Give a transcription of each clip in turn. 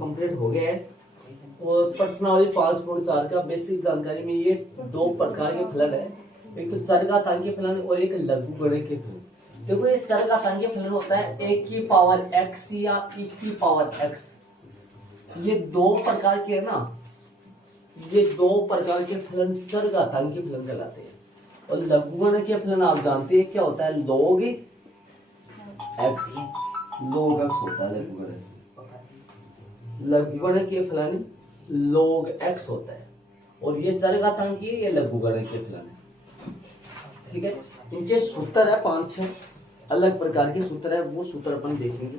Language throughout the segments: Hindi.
कंप्लीट हो गया है। और प्रश्नावली 5.4 का बेसिक जानकारी में ये दो प्रकार के फलन है, एक तो चरघातांकी फलन और एक लघुगणकीय फलन। देखो ये चरघातांकी फलन होता है एक की पावर x या e की पावर x, ये दो प्रकार के है ना, ये दो प्रकार के फलन चरघातांकी फलन कहलाते हैं। और लघुगणकीय फलन आप जानते हैं क्या होता है, log x, log x होता है लघुगणकीय। लघुगणकीय फलन log x होता है और ये चरघातांकी ये लघुगणकीय फलन है। ठीक है, इनके सूत्र है 5-6 अलग प्रकार के सूत्र है, वो सूत्र अपन देखेंगे।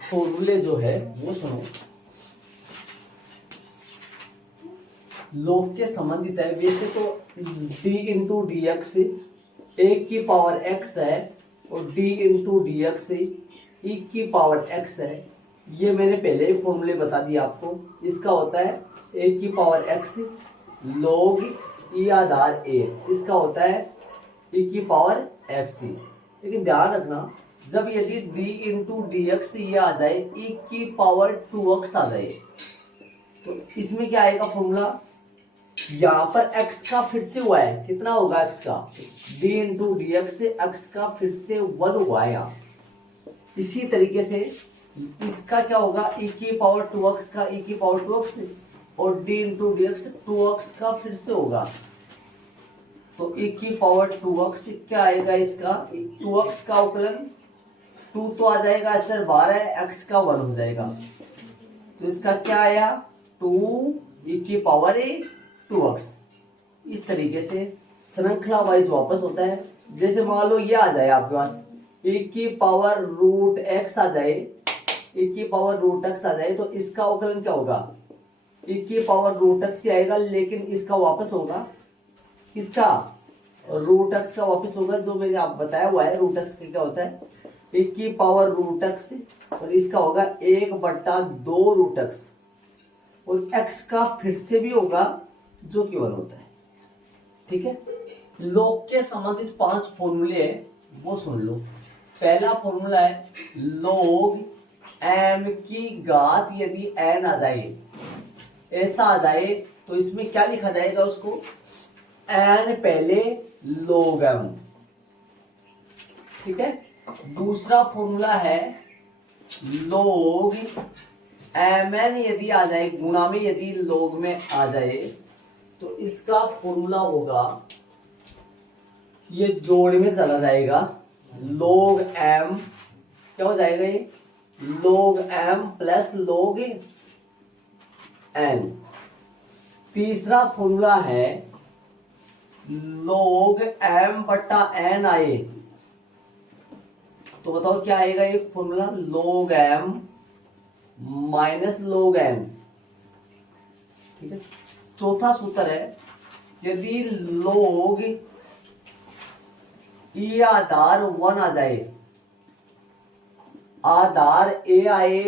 फॉर्मूले जो है वो सुनो, log के संबंधित है। वैसे तो d इंटू डी एक्स एक की पावर x है और d into D X e की पावर x है, ये मैंने पहले ही फॉर्मूले बता दिया आपको। इसका होता है एक की power x log e Aadhaar a, इसका होता है e की पावर x। लेकिन ध्यान रखना, जब यदि d इंटू डी एक्स ये आ जाए e की पावर 2x आ जाए, तो इसमें क्या आएगा फॉर्मूला, यहाँ पर x का फिर से हुआ है, कितना होगा x का, d इंटू डी एक्स से x का फिर से 1 हुआ है यहाँ। इसी तरीके से इसका क्या होगा, e की पावर 2x का e की पावर 2x और d into D x 2x का फिर से होगा, तो e की पावर 2x क्या आएगा, इसका 2x का अवकलन 2 तो आ जाएगा, सर 12 x का 1 हो जाएगा, तो इसका क्या आया 2 e की पावर 2x। इस तरीके से श्रृंखला वाइज वापस होता है। जैसे मान लो ये आ जाए आपके पास e की पावर रूट x आ जाए, e की पावर रूट x आ जाए, तो इसका अवकलन क्या होगा, e की पावर रूट x ही आएगा, लेकिन इसका वापस होगा, किसका, रूट x का वापस होगा, जो मैंने आप बताया हुआ है रूट x क्या होता है, e की पावर रूट x और इसका होगा 1/2 रूट x और x का फिर से भी होगा जो कि 1 होता है। ठीक है, log के संबंधित 5 फॉर्मूले हैं, वो सुन लो। पहला फॉर्मूला है log m की घात यदि n आ जाए, ऐसा आ जाए, तो इसमें क्या लिखा जाएगा उसको, n पहले log m। ठीक है, दूसरा फॉर्मूला है log mn यदि आ जाए, गुणा में यदि log में आ जाए, तो इसका फॉर्मूला होगा, ये जोड़ में चला जाएगा, log m क्या हो जाएगा, ये log m plus log n। तीसरा फॉर्मूला है log m बटा n आए, तो बताओ क्या आएगा ये formula, log m minus log n। ठीक है, चौथा सूत्र है, यदि log e आधार 1 आ जाए, आधार a आए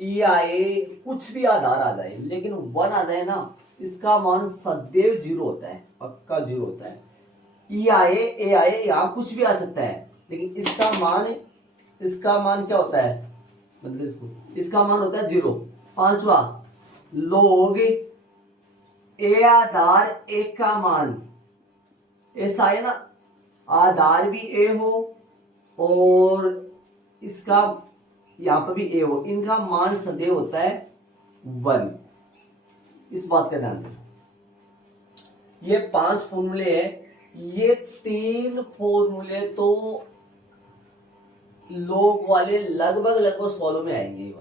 e आए कुछ भी आधार आ जाए, लेकिन 1 आ जाए ना, इसका मान सदैव 0 होता है, पक्का 0 होता है। e आए a आए यहाँ कुछ भी आ सकता है, लेकिन इसका मान क्या होता है, मतलब इसका मान होता है 0। पांचवा log a आधार 1 का मान, ऐसा है ना, आधार भी a हो और इसका यहाँ पर भी a हो, इनका मान सदैव होता है 1। इस बात का ध्यान रखें। ये 5 फॉर्मूले हैं, ये 3 फॉर्मूले तो log वाले लगभग सवालों में आएंगे।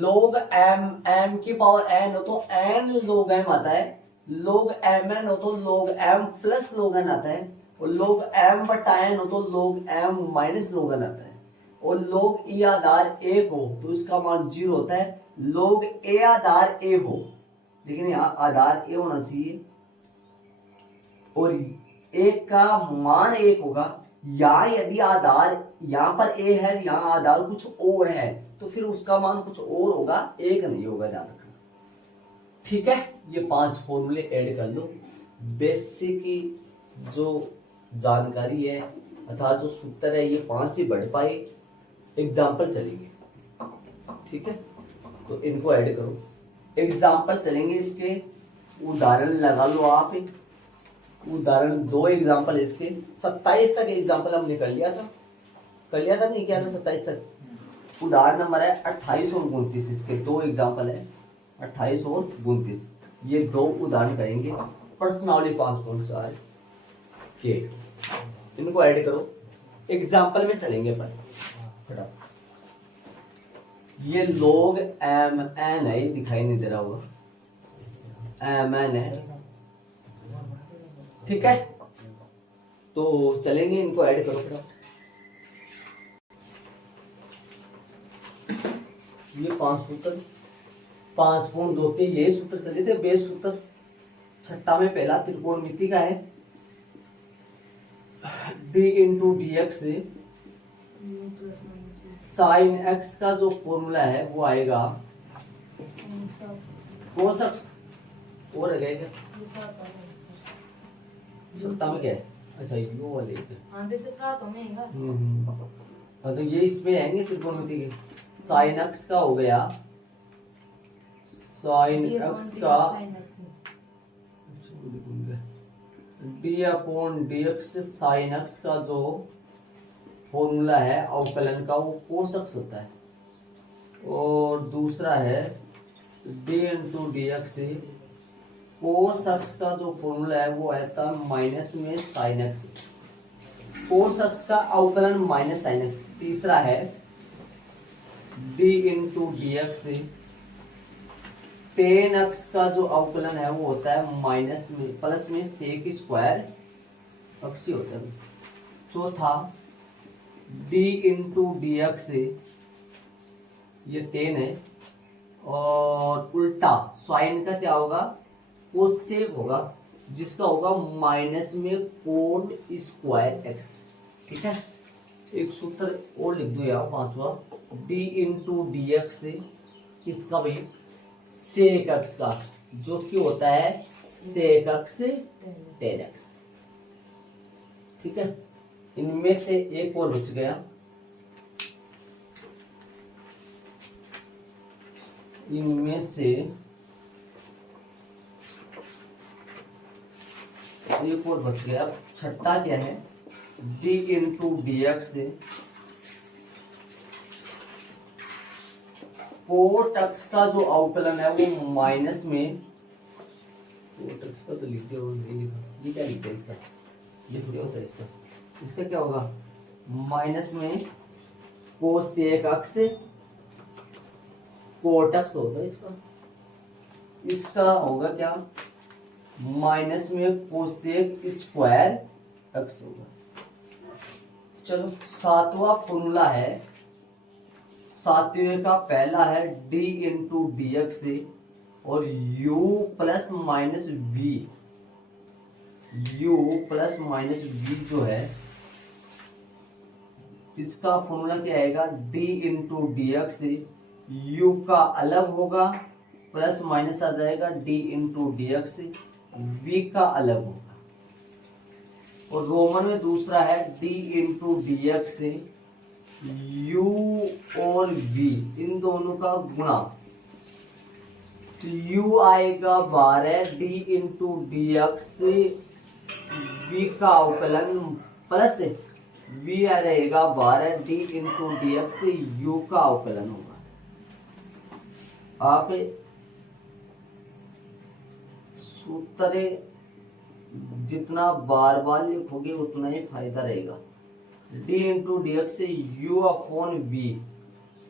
log m की पावर n हो तो n log m आता है, log mn हो तो log m plus log n आता है, और log m बटा n हो तो log m minus log n आता है, और log e आधार 1 हो तो इसका मान 0 होता है, log a आधार a हो, लेकिन यहाँ आधार a होना चाहिए और a का मान 1 होगा। यहाँ यदि आधार यहाँ पर a है, यहाँ आधार कुछ और है, तो फिर उसका मान कुछ और होगा, 1 नहीं होगा, ध्यान रखना। ठीक है, ये 5 फॉर्मूले ऐड कर लो। बेसिक जो जानकारी है अर्थात जो सूत्र है, ये 5 ही बढ़ पाए। एग्जाम्पल चलेंगे। ठीक है, तो इनको ऐड करो। एग्जाम्पल चलेंगे इसके, उदाहरण लगा लो आप। उदाहरण 2 एग्जाम्पल इसके, 27 तक एग्जाम्पल हमने कर लिया था नहीं क्या था 27 तक। उदाहरण नंबर है 28 और 29, इसके 2 एग्जाम्पल है 28 और 29। ये 2 उदाहरण करेंगे। पर्सनली 5.4 के, इनको ऐड करो। एग्जाम्पल में चलेंगे पर फटाफट। ये log mn है, दिखाई नहीं दे रहा होगा, mn है, ठीक है। तो चलेंगे, इनको ऐड करो फटाफट। ये 5 सूत्र 5.2 के ये सूत्र चले थे, बेस सूत्र। छठा में पहला त्रिकोणमिति का है, d into D x sine x का जो फॉर्मूला है वो आएगा कोसक्स और रहेगा। छठा में क्या है, अच्छा यू वाले तो ये इसमें आएंगे त्रिकोणमिति के। साइन एक्स का हो गया, साइन एक्स का D upon d x sine x का जो फॉर्मूला है अवकलन का वो कोसक्स होता है। और दूसरा है d into D x cos x का जो फॉर्मूला है वो आता है माइनस में साइन एक्स, कोसक्स का अवकलन माइनस साइन एक्स। तीसरा है d into D x ten x का जो अवकलन है वो होता है माइनस में प्लस में सेक स्क्वायर एक्स होता है। चौथा डी इंटू डी एक्स, ये 10 है, और उल्टा साइन का क्या होगा, वो सेक होगा, जिसका होगा माइनस में कोट स्क्वायर एक्स, ठीक है। एक सूत्र और लिख दो यार, 5वां, डी इंटू डी एक्स इसका भाई सेक एक्स का, जो कि होता है सेक एक्स 10x, ठीक है। इनमें से एक और बच गया, इनमें से एक और बच गया। छठा क्या है, d into D X cot X का जो अवकलन है वो माइनस में, कोट एक्स का तो लिख दिया, ये क्या लिखते हैं इसका, ये थोड़ी होता है इसका, इसका क्या होगा माइनस में कोसेक एक्स कोट एक्स होगा इसका, इसका होगा क्या माइनस में कोसेक स्क्वायर एक्स होगा। चलो 7वां फॉर्मूला है, 7वें का पहला है d इंटू डी एक्स और u plus minus V, u plus minus V जो है इसका फॉर्मूला क्या आएगा, d into D X, U का अलग होगा प्लस माइनस आ जाएगा d into D X, V का अलग होगा। और रोमन में दूसरा है d into D X, u और v इन दोनों का गुणा, तो u आएगा 12 d into D X, v का अवकलन प्लस v रहेगा 12 d into D X, u का अवकलन होगा। आप सूत्र जितना बार बार लिखोगे उतना ही फायदा रहेगा। d into D X U upon V,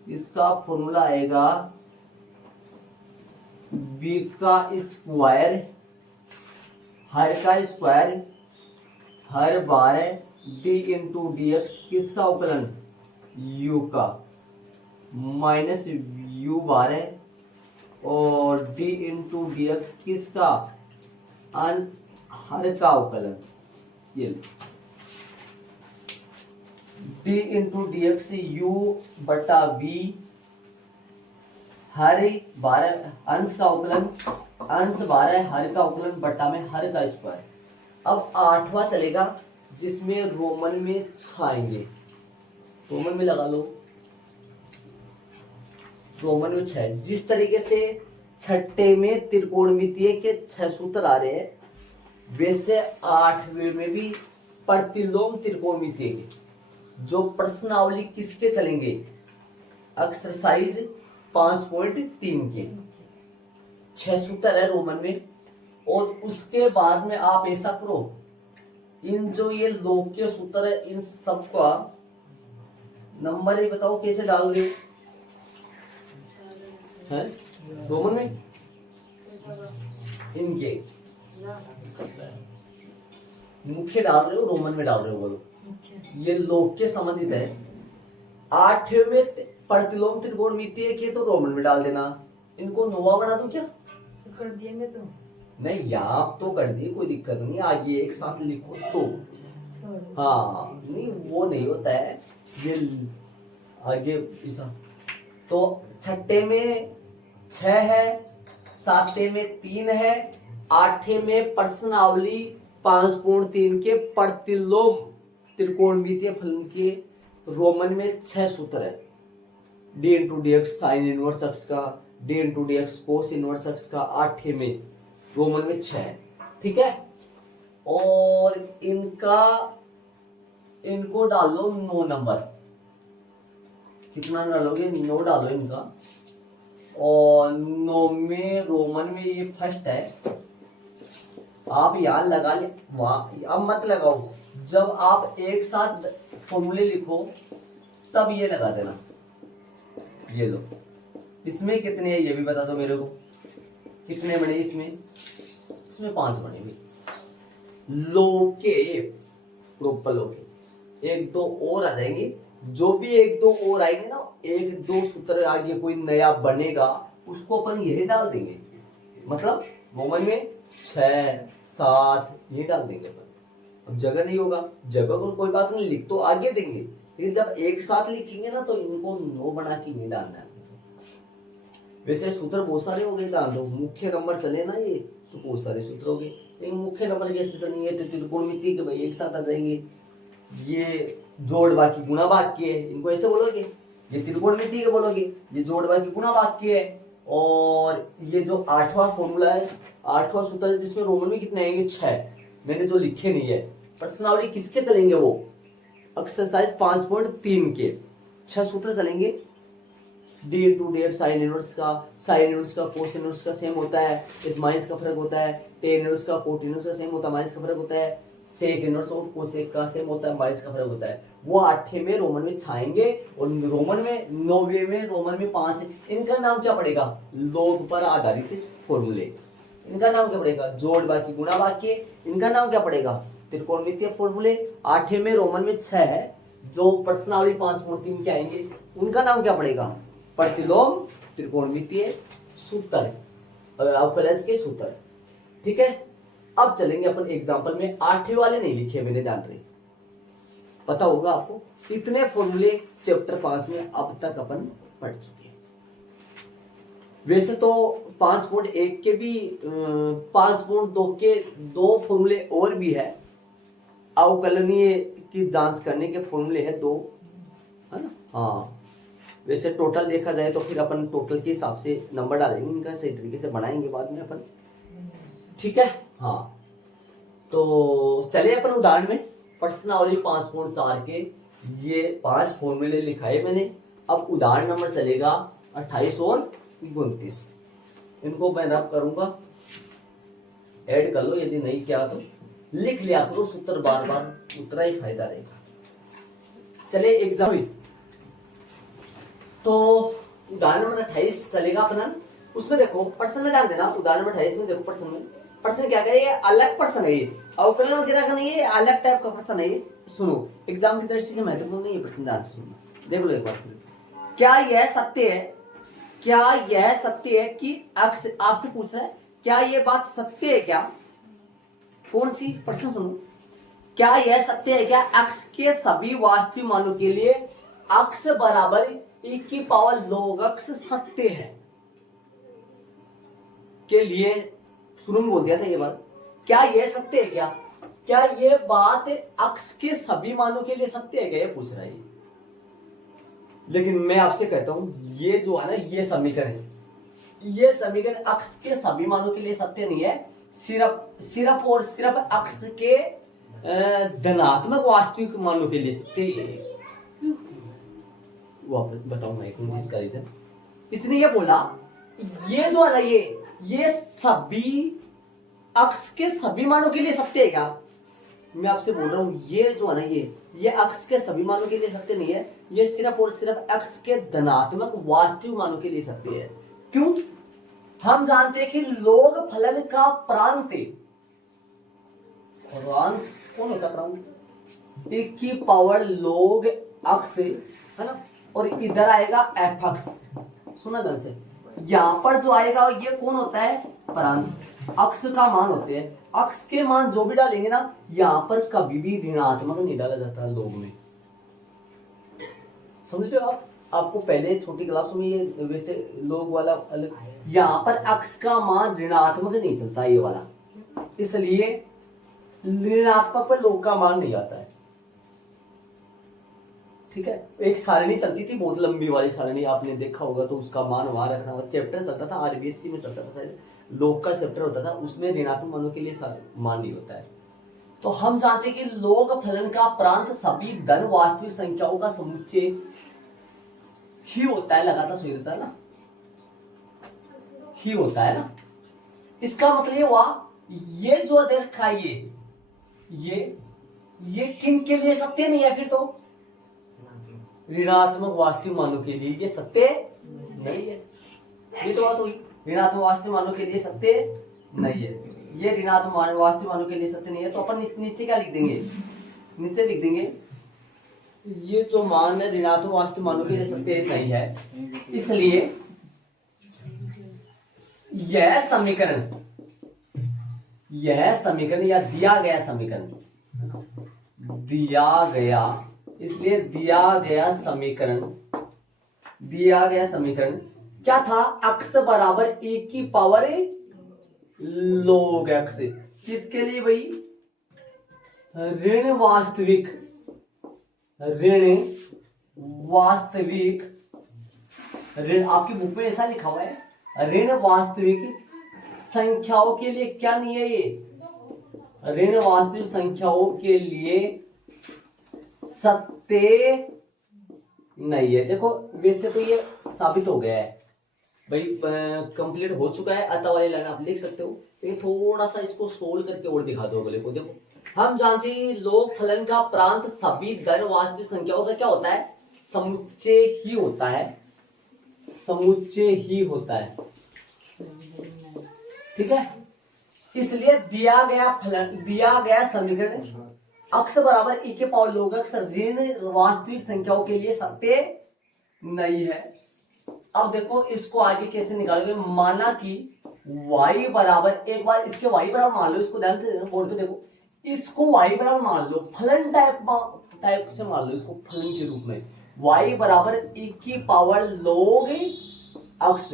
इसका फॉर्मूला आएगा v का स्क्वायर, हर का स्क्वायर हर बार है d इंटू डी एक्स, किसका अवकलन u का, माइनस u बार है, और d इंटू डी एक्स किसका हर का अवकलन, ये d into D X you बटा वी, हर 12 अंश का अवकलन, अंश 12 हर का अवकलन बटा में हर का स्क्वायर। अब 8वां चलेगा जिसमें रोमन में छाएंगे, रोमन में लगा लो, रोमन में 6। जिस तरीके से छठे में त्रिकोणमितीय के 6 सूत्र आ रहे हैं, वैसे 8वें में भी प्रतिलोम त्रिकोणमितीय के जो प्रश्नावली किसके चलेंगे, एक्सरसाइज 5.3 के 6 सूत्र है रोमन में। और उसके बाद में आप ऐसा करो, इन जो ये लोग के सूत्र है इन सबका नंबर ही बताओ कैसे डाल रहे हैं रोमन में, इनके मुख्य डाल रहे हो रोमन में डाल रहे हो, बोलो। ये लोग के संबंधित है। 8वें में प्रतिलोम त्रिकोणमितीय के तो रोमन में डाल देना। इनको नोवा बना दूं क्या? कर दिए मैं तो नहीं, आप तो कर दिए, कोई दिक्कत नहीं। आगे एक साथ लिखो तो हाँ, नहीं वो नहीं होता है ये आगे ऐसा। तो छठे में 6 है, 7वें में 3 है, 8वें में प्रश्नावली 5.3 के प्रतिलोम त्रिकोणमितीय फलन के रोमन में 6 सूत्र है। D into D x sine inverse x का, d into D x cos inverse x का 8वें में रोमन में 6 है। ठीक है। और इनको डालो 9 नंबर। कितना डालोगे? 9 डालो इनका। और 9 में रोमन में ये फर्स्ट है। आप यहां लगा ले, वहां अब मत लगाओ। जब आप एक साथ फॉर्मूले लिखो तब ये लगा देना। ये लो, इसमें कितने है ये भी बता दो मेरे को। कितने बने इसमें? इसमें 5 बने भी। लोके प्रोपर लोके 1-2 और आ जाएंगे। जो भी 1-2 और आएंगे ना, 1-2 सूत्र आगे कोई नया बनेगा उसको अपन यही डाल देंगे। मतलब रोमन में 6-7 ये डाल देंगे अपन। अब जगह नहीं होगा, जगह को कोई बात नहीं, लिख तो आगे देंगे, लेकिन जब एक साथ लिखेंगे ना तो इनको 9 बना के नहीं डालना है। वैसे सूत्र बहुत सारे हो गए, डाल दो। मुख्य नंबर चले ना ये तो बहुत सारे सूत्र हो गए, लेकिन मुख्य नंबर कैसे चलेंगे? तो त्रिकोणमितीय के भाई एक साथ आ जाएंगे। ये जोड़ बाकी गुणा वाक्य है, इनको ऐसे बोलोगे। ये त्रिकोणमितीय के बोलोगे, ये जोड़ बाकी गुणा वाक्य है। और ये जो 8वां फॉर्मूला है, 8वां सूत्र है, जिसमें रोमन में कितने आएंगे? 6। मैंने जो लिखे नहीं है। प्रश्नावली किसके चलेंगे? वो एक्सरसाइज 5.3 के 6 सूत्र चलेंगे। D into D x sine inverse का कोस इनवर्स का सेम होता है, इस माइनस का फर्क होता है। टेन इनवर्स का कोट इनवर्स का सेम होता है, माइनस का फर्क होता है। सेक इनवर्स और कोसेक का सेम होता है, माइनस का फर्क होता है। वो 8वें में रोमन में छाएंगे। और रोमन में 9वें में रोमन में 5 है। इनका नाम क्या पड़ेगा? लोग पर आधारित फॉर्मूले। इनका नाम क्या पड़ेगा? जोड़ बाकी गुणा वाक्य। इनका नाम क्या पड़ेगा? त्रिकोणमितीय फॉर्मूले। 8वें में रोमन में 6 है, जो प्रश्नावली 5.3 के आएंगे, उनका नाम क्या पड़ेगा? प्रतिलोम त्रिकोणमितीय सूत्र, अवकलज के सूत्र। ठीक है। अब चलेंगे अपन एग्जांपल में। 8वें वाले नहीं लिखे मैंने, जान रहे, पता होगा आपको। इतने फॉर्मूले चैप्टर 5 में अब तक अपन पढ़ चुके हैं। वैसे तो 5.1 के भी 5.2 के 2 फॉर्मूले और भी है। अवकलनीय की जांच करने के फॉर्मूले है 2, है ना। हाँ, वैसे टोटल देखा जाए तो फिर अपन टोटल के हिसाब से नंबर डालेंगे, इनका सही तरीके से बनाएंगे बाद में अपन। ठीक है। हाँ, तो चलिए अपन उदाहरण में प्रश्नावली 5.4 के ये 5 फॉर्मूले लिखाए मैंने। अब उदाहरण नंबर चलेगा 28 और 29। इनको मैं रफ करूंगा, ऐड कर लो, यदि नहीं किया तो लिख लिया करो सूत्र बार बार, उतना ही फायदा रहेगा। चलिए एग्जाम। तो उदाहरण नंबर 28 चलेगा अपना। उसमें देखो प्रश्न में ध्यान देना। उदाहरण नंबर 28 में देखो प्रश्न क्या है? ये अलग प्रश्न है, ये अवकलन वगैरह का नहीं है, अलग टाइप का प्रश्न है ये। सुनो, एग्जाम की दृष्टि से महत्वपूर्ण नहीं है प्रश्न, ध्यान से सुनो। देख लो एक बार। क्या यह सत्य है? क्या यह सत्य है कि अक्स, आपसे पूछ रहा है क्या ये बात सत्य है? क्या कौन सी? प्रश्न सुनो। क्या यह सत्य है क्या अक्स के सभी वास्तविक मानों के लिए अक्स बराबर e की पावर log x सत्य है? के लिए शुरू में बोल दिया था ये बात। क्या यह सत्य है? क्या ये बात अक्स के सभी मानों के लिए सत्य है क्या? ये पूछ रहा है। लेकिन मैं आपसे कहता हूं ये जो है ना ये समीकरण है, ये समीकरण अक्ष के सभी मानों के लिए सत्य नहीं है, सिर्फ सिर्फ और सिर्फ अक्ष के धनात्मक वास्तविक मानों के लिए सत्य है। वापस बताऊंगा एक मिनट इसका रीजन। इसने ये बोला ये जो है ना ये सभी अक्ष के सभी मानों के लिए सत्य है क्या? मैं आपसे बोल रहा हूं ये जो है ना ये अक्ष के सभी मानों के लिए सत्य नहीं है, ये सिर्फ और सिर्फ अक्ष के धनात्मक वास्तविक मानों के लिए सत्य है। क्यों? हम जानते हैं कि लोग फलन का प्रांत कौन होता प्रांत? एक की पावर लोग अक्ष है ना, और इधर आएगा एफ अक्ष। सुना ध्यान से, यहां पर जो आएगा ये कौन होता है? प्रांत। अक्ष का मान होते हैं, अक्ष के मान जो भी डालेंगे ना यहां पर कभी भी ऋणात्मक नहीं डाला जाता लोग में। समझ रहे हो आप? आपको पहले छोटी क्लासों में ये वैसे लोग वाला अलग, यहां पर अक्ष का मान ऋणात्मक नहीं चलता ये वाला, इसलिए ऋणात्मक पर लोग का मान नहीं आता है। ठीक है, एक सारणी चलती थी बहुत लंबी वाली सारणी, आपने देखा होगा तो उसका मान वहां रखना होगा। चैप्टर चलता था आरबीएससी में चलता था, लोग का चैप्टर होता था, उसमें ऋणात्मक मानों के लिए मान नहीं होता है। तो हम जानते हैं कि लोग फलन का प्रांत सभी धन वास्तविक संख्याओं का समुच्चय ही होता है। लगातार सही रहता है ना, ही होता है ना। इसका मतलब ये हुआ ये जो दे रखा है ये किन के लिए सत्य नहीं है? फिर तो ऋणात्मक वास्तविक मानों के लिए ये सत्य नहीं है। ये तो बात हुई, ऋणात्मक वास्तविक मानों के लिए सत्य नहीं है। ये ऋणात्मक वास्तविक मानों के लिए सत्य नहीं है, तो अपन नीचे क्या लिख देंगे? नीचे लिख देंगे ये जो मान है ऋणात्मक वास्तविक मानों के लिए सत्य नहीं है, इसलिए यह समीकरण या दिया गया समीकरण, इसलिए दिया गया समीकरण क्या था? अक्ष बराबर एक की पावर लोग अक्ष। किसके लिए भाई? ऋण वास्तविक आपकी बुक में ऐसा लिखा हुआ है, ऋण वास्तविक संख्याओं के लिए क्या नहीं है? ये ऋण वास्तविक संख्याओं के लिए सत्य नहीं है। देखो वैसे तो ये साबित हो गया है भाई, कंप्लीट हो चुका है। अतः वाली लाइन आप लिख सकते हो, लेकिन थोड़ा सा इसको सोल्व करके और दिखा दो अगले को। देखो हम जानते हैं लोग फलन का प्रांत सभी धन वास्तविक संख्याओं का क्या होता है? समुच्चय ही होता है, समुच्चय ही होता है। ठीक है, इसलिए दिया गया समीकरण अक्ष बराबर e के पावर लोग अक्ष ऋण वास्तविक संख्याओं के लिए सत्य नहीं है। अब देखो इसको आगे कैसे निकालोगे? माना कि y बराबर, एक बार इसके y बराबर मान लो, इसको ध्यान से देखो बोर्ड पे देखो, इसको y बराबर मान लो, फलन टाइप से मान लो इसको, फलन के रूप में y बराबर e की पावर लोग अक्ष,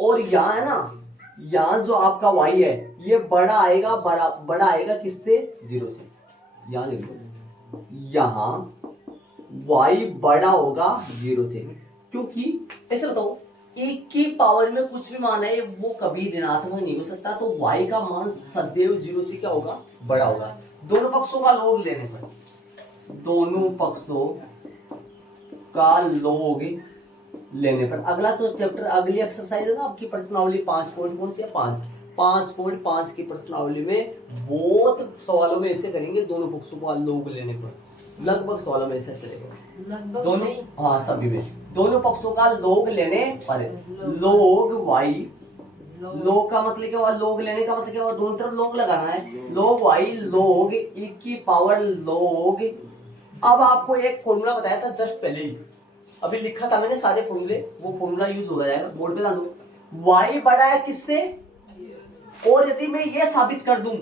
और यहाँ है ना, यहाँ जो आपका y है ये बड़ा आएगा किससे? 0 से। यहाँ लिख दो, यहाँ y बड़ा होगा 0 से, क्योंकि ऐसे बताओ एक की पावर में कुछ भी मान है वो कभी ऋणात्मक नहीं हो सकता, तो y का मान सदैव 0 से क्या होगा? बड़ा होगा। दोनों पक्षों का लॉग लेने पर, दोनों पक्षों का लॉग लेने पर अगला जो चैप्टर, अगली एक्सरसाइज है ना आपकी प्रश्नावली 5 पॉइंट, कौन सी है? 5.5 की प्रश्नावली में बहुत सवालों में ऐसे करेंगे, दोनों पक्षों का लॉग लेने पर, लगभग सवालों में ऐसे चलेगा दोनों, हाँ सभी में, दोनों पक्षों का लॉग लेने पर। लॉग y, लॉग का मतलब क्या हुआ? लॉग लेने का मतलब क्या हुआ? दोनों तरफ लॉग लगाना है। लॉग y लॉग e की पावर लॉग। अब आपको एक फॉर्मूला बताया था जस्ट पहले ही, अभी लिखा था मैंने सारे फॉर्मूले, वो फॉर्मूला यूज हो जाएगा, बोर्ड पे ला दो। y बड़ा है किससे? और यदि मैं ये साबित कर दूं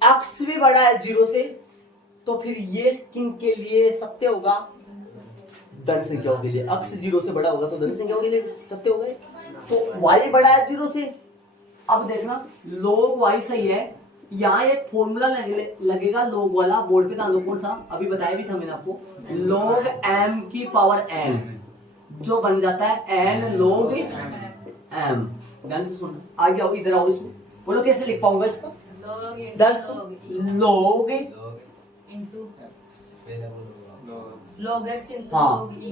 x भी बड़ा है 0 से, तो फिर ये किन के लिए सत्य होगा? धन संख्याओं के लिए। x 0 से बड़ा होगा तो धन संख्याओं के लिए सत्य हो गए। तो y बड़ा है 0 से। अब देखना log y सही है, यहाँ एक फॉर्मूला लगेगा लोग वाला, बोर्ड पे ध्यान दो, कौन सा अभी बताया भी था मैंने आपको, log m की पावर n, जो बन जाता है n log m। ध्यान से सुन, आगे आओ, इधर आओ, इसमें बोलो कैसे लिख पाऊंगा इसको। दस log into log x into हाँ। log e।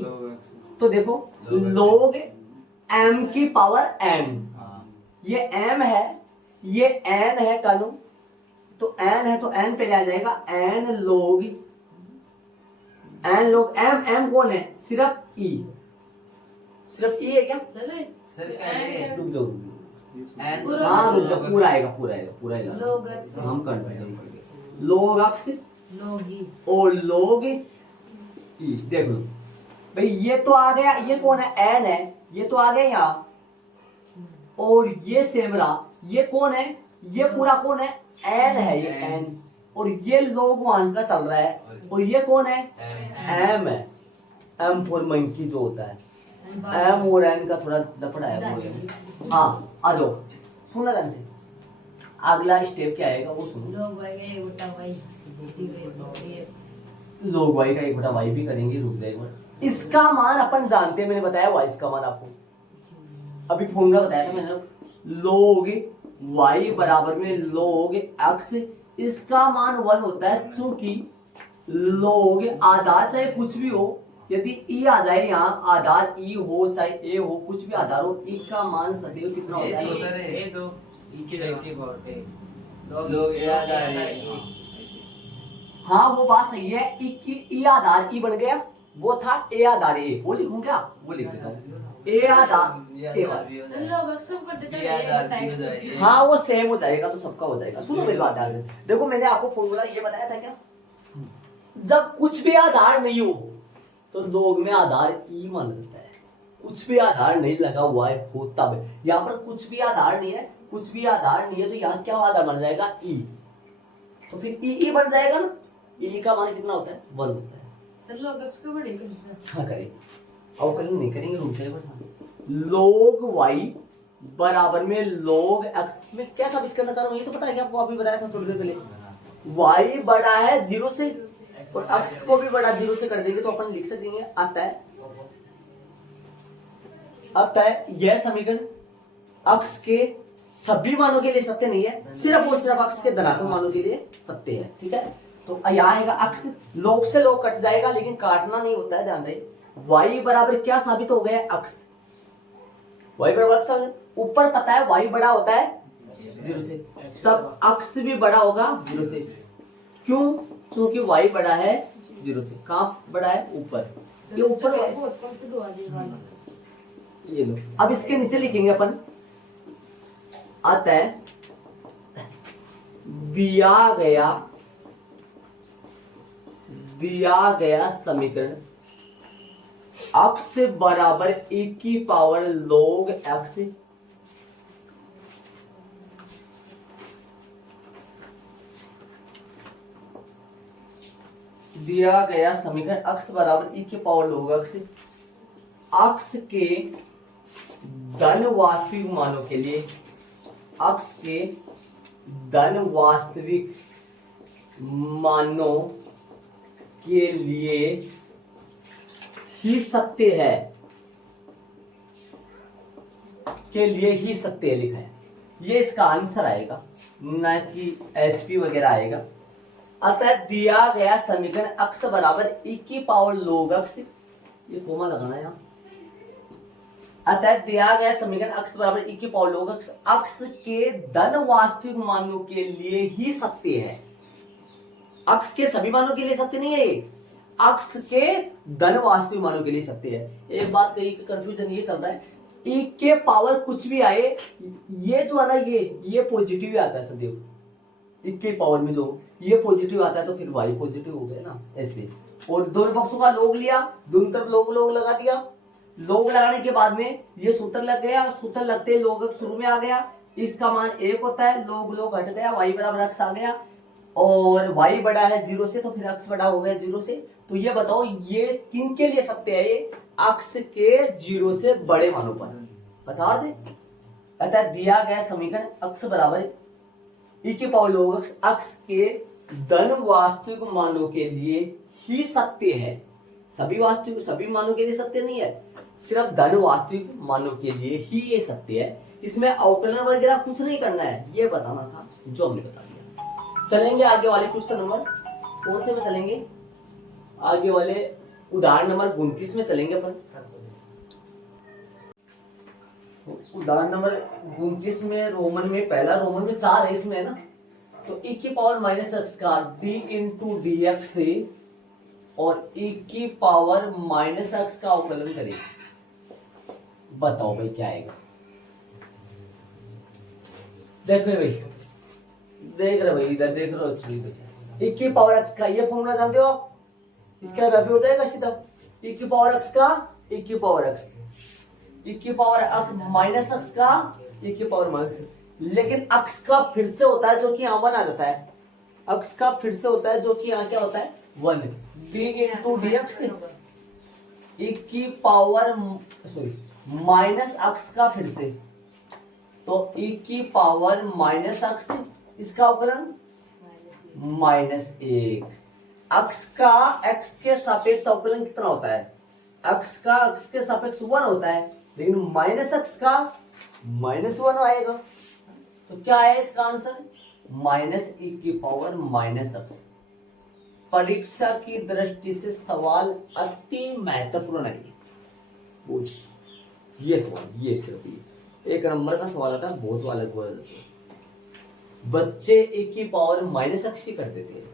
तो देखो log m की पावर n, ये m है, ये n है कानू, तो n है तो n पहले आ जाएगा, n log m कौन है, सिर्फ e, सिर्फ e है क्या, सर रुक जाओ, पूरा- हाँ रुक जाओ, पूरा आएगा, पूरा आएगा, पूरा आएगा, log x हम कंफ्यूजन कर गए, log x log e। और log e, देख लो भाई, ये तो आ गया, ये कौन है, n है, ये तो आ गया यहाँ, और ये सेम रहा, ये कौन है, ये पूरा कौन है, n है, ये n, और ये log 1 का चल रहा है, और ये कौन है, m है, m फॉर मंकी जो होता है, m और n का थोड़ा लफड़ा है बोलने में। हाँ आ जाओ, सुना ध्यान से, अगला स्टेप क्या आएगा वो सुनो, log y का एक बटा y dx। log y का 1/y भी करेंगे, रुक जाए एक बार। इसका मान अपन जानते हैं, मैंने बताया y इसका मान आपको, अभी फॉर्मूला बताया था मैंने, log y बराबर में log x, इसका मान 1 होता है, चूंकि log आधार चाहे कुछ भी हो, यदि e आ जाए यहाँ, आधार e हो चाहे a हो, कुछ भी आधार हो, e का मान सदैव कितना होता है, हाँ वो बात सही है, e की e आधार e बन गया, वो था a आधार a, वो लिखूं क्या, वो लिख देता हूँ, a आधार a वाला। सर log x को कर देता है हाँ वो सेम हो जाएगा, तो सबका हो जाएगा। सुनो मेरी बात ध्यान से, देखो मैंने आपको फॉर्मूला ये बताया था क्या, जब कुछ भी आधार नहीं हो तो लोग में आधार ई मान लेता है, कुछ भी आधार नहीं लगा हुआ है हो तब, यहाँ पर कुछ भी आधार नहीं है, कुछ भी आधार नहीं है, तो यहाँ क्या आधार बन जाएगा, ई, तो फिर ई बन जाएगा ना, ई का मान कितना होता है, 1 होता है। सर log x को बढ़ेगा सर। हाँ करें, और कल नहीं करेंगे, रुक जाएगा, log y बराबर में log x, मैं क्या साबित करना चाह रहा हूँ ये तो पता है कि आपको, अभी बताया था थोड़ी देर पहले, y बड़ा है 0 से, और x को भी बड़ा 0 से कर देंगे तो अपन लिख सकेंगे, आता है यह समीकरण x के सभी मानों के लिए सत्य नहीं है, सिर्फ और सिर्फ x के धनात्मक मानों के लिए सत्य है, ठीक है। तो यहाँ आएगा x, log से log कट जाएगा, लेकिन काटना नहीं होता है, ध्यान रहे, y बराबर क्या साबित हो गया, x, y बराबर ऊपर पता है y बड़ा होता है 0 से, तब x भी बड़ा होगा 0 से, क्यों, क्योंकि y बड़ा है 0 से, कहाँ बड़ा है, ऊपर, ये ऊपर है, बहुत कॉन्फिडेंट हुआ देगा। ये लो, अब इसके नीचे लिखेंगे अपन, आता है दिया गया समीकरण x बराबर e की पावर log x, दिया गया समीकरण x बराबर e की पावर log x, x के धन वास्तविक मानों के लिए, x के धन वास्तविक मानों के लिए ही सत्य है, के लिए ही सत्य है लिखा है, ये इसका आंसर आएगा, ना कि HP वगैरह आएगा। अतः दिया गया समीकरण x बराबर e की पावर log x, ये कोमा लगाना है यहाँ, अतः दिया गया समीकरण x बराबर e की पावर log x, x के धन वास्तविक मानों के लिए ही सत्य है, x के सभी मानों के लिए सत्य नहीं है, ये x के धन वास्तविक मानों के लिए सत्य है। एक बात कही, कंफ्यूजन ये चल रहा है, e के पावर कुछ भी आए, ये जो है ना, ये पॉजिटिव ही आता है सदैव, e के पावर में जो ये पॉजिटिव आता है तो फिर y पॉजिटिव हो गया ना, ऐसे, और दोनों पक्षों का log लिया, दोनों तरफ log लगा दिया, log लगाने के बाद में ये सूत्र लग गया, सूत्र लगते log x शुरू में आ गया, इसका मान 1 होता है, log हट गया, y बराबर x आ गया, और y बड़ा है 0 से, तो फिर x बड़ा हो गया 0 से। तो ये बताओ ये किन के लिए सत्य है, ये x के 0 से बड़े मानों पर, बता दे। अतः दिया गया समीकरण x बराबर ई की पावर log x अक्ष के धन वास्तविक मानों के लिए ही सत्य है। सभी मानों के लिए सत्य नहीं है, सिर्फ धन वास्तविक मानों के लिए ही ये सत्य है। इसमें अवकलन वगैरह कुछ नहीं करना है, ये बताना था जो हमने बता दिया। चलेंगे आगे वाले क्वेश्चन नंबर कौन से में चलेंगे, आगे वाले उदाहरण नंबर 29 में चलेंगे अपन। उदाहरण नंबर 29 में रोमन में पहला रोमन में 4 है इसमें ना, तो e की पावर माइनस एक्स का d इंटू डी एक्स से और e की पावर माइनस एक्स का अवकलन करेंगे। बताओ भाई क्या आएगा। देखो भाई, देख रहे भाई, इधर देख रहे हो। e की पावर x का ये फॉर्मूला जानते हो आप, इसका रबी हो जाएगा सीधा e की पावर x का e की पावर x, e की पावर माइनस एक्स का e की पावर माइनस, लेकिन अक्स का फिर से होता है जो कि यहाँ 1 आ जाता है। अक्स का फिर से होता है जो कि यहाँ क्या होता है 1, d into D X e की पावर सॉरी माइनस अक्स का फिर से, तो e की पावर माइनस अक्स, इसका अवकलन -1। अक्स का एक्स के सापेक्ष अवकलन कितना होता है, अक्स का अक्स के सापेक्ष 1 होता है, लेकिन माइनस अक्स का -1 आएगा। तो क्या है इसका आंसर, -e की पावर माइनस अक्स। परीक्षा की दृष्टि से सवाल अति महत्वपूर्ण है। ये सवाल, ये सिर्फ ये 1 नंबर का सवाल आता है, बहुत वाले बच्चे e की पावर माइनस अक्स ही कर देते हैं।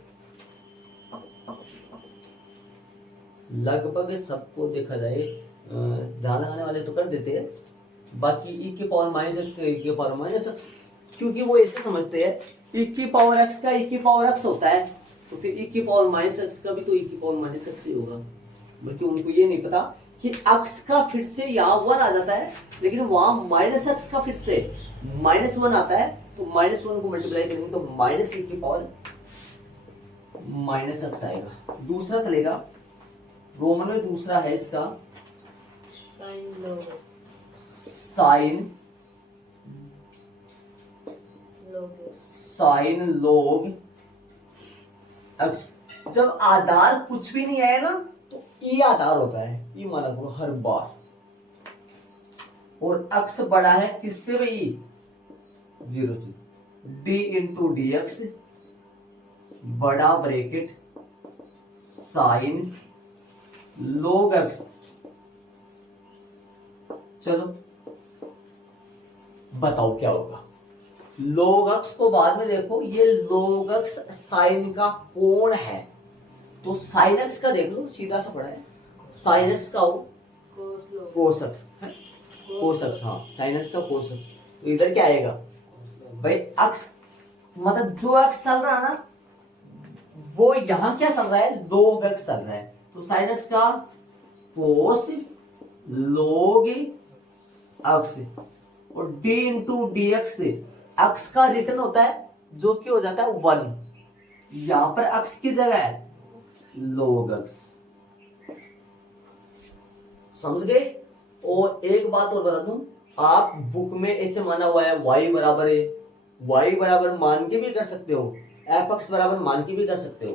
लगभग सबको देखा जाए, ध्यान लगाने वाले तो कर देते हैं, बाकी e की पावर माइनस एक्स e की पावर माइनस एक्स, क्योंकि वो ऐसे समझते हैं e की पावर x का e की पावर x होता है, तो फिर e की पावर माइनस एक्स का भी तो e की पावर माइनस एक्स ही होगा। बल्कि उनको ये नहीं पता कि x का फिर से यहाँ 1 आ जाता है, लेकिन वहां माइनस एक्स का फिर से -1 आता है, तो -1 को मल्टीप्लाई करेंगे तो माइनस e की पावर माइनस एक्स आएगा। दूसरा चलेगा, रोमन में दूसरा है इसका साइन लॉग एक्स। जब आधार कुछ भी नहीं आया ना तो ई आधार होता है, ई माना करो हर बार, और अक्स बड़ा है किससे भाई 0 से, d इंटू डी एक्स बड़ा ब्रैकेट साइन log x। चलो बताओ क्या होगा। log x को बाद में देखो, ये log x साइन का कोण है, तो sin x का देख लो, सीधा सा पड़ा है, sin x का हो cos x, हाँ sin x का cos x, तो इधर क्या आएगा भाई, x मतलब जो x चल रहा है ना वो यहां क्या चल रहा है, log x चल रहा है, तो sin x का cos log x, और d इंटू डी एक्स से x का रिटर्न होता है जो कि हो जाता है 1, यहां पर x की जगह है log x। समझ गए। और एक बात और बता दूं, आप बुक में ऐसे माना हुआ है y बराबर है, y बराबर मान के भी कर सकते हो, fx बराबर मान के भी कर सकते हो।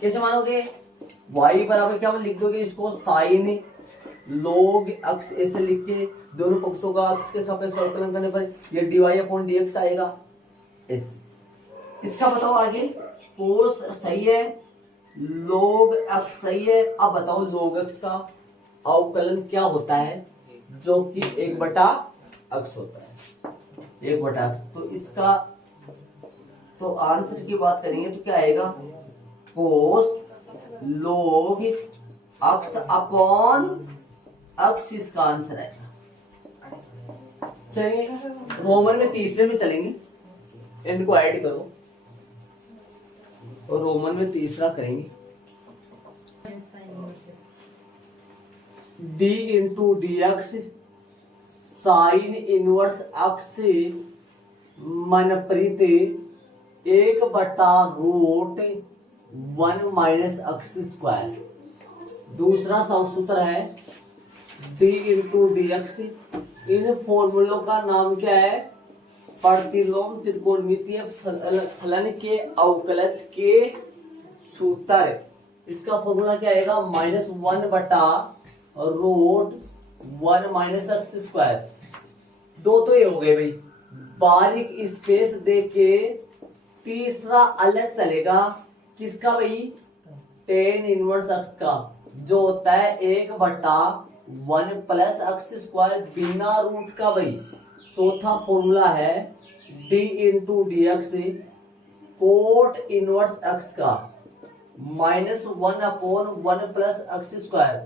कैसे मानोगे, y बराबर क्या लिख दोगे इसको, साइन log x ऐसे लिख के दोनों पक्षों का x के सापेक्ष अवकलन करने पर ये dy अपॉन dx आएगा ऐसे। इसका बताओ आगे, cos सही है, log x सही है। अब बताओ log x का अवकलन क्या होता है, जो कि 1/x होता है, 1/x। तो इसका तो आंसर की बात करेंगे तो क्या आएगा, cos log x upon x, इसका आंसर आएगा। चलिए रोमन में तीसरे में चलेंगे, इनको ऐड करो और रोमन में तीसरा करेंगे, d into D x sine inverse x से मनप्रीत 1/√1 माइनस एक्स स्क्वायर। दूसरा सूत्र है d इंटू डी एक्स। इन फॉर्मूलों का नाम क्या है, प्रतिलोम त्रिकोणमितीय फलन के अवकलज के सूत्र, इसका फॉर्मूला क्या आएगा, -1/√1 माइनस एक्स स्क्वायर। दो तो ये हो गए भाई, बारीक स्पेस दे के तीसरा अलग चलेगा किसका भाई, tan इनवर्स एक्स का, जो होता है 1/1 प्लस एक्स स्क्वायर बिना रूट का भाई। चौथा फॉर्मूला है d into D X cot inverse x का -1/1 प्लस एक्स स्क्वायर।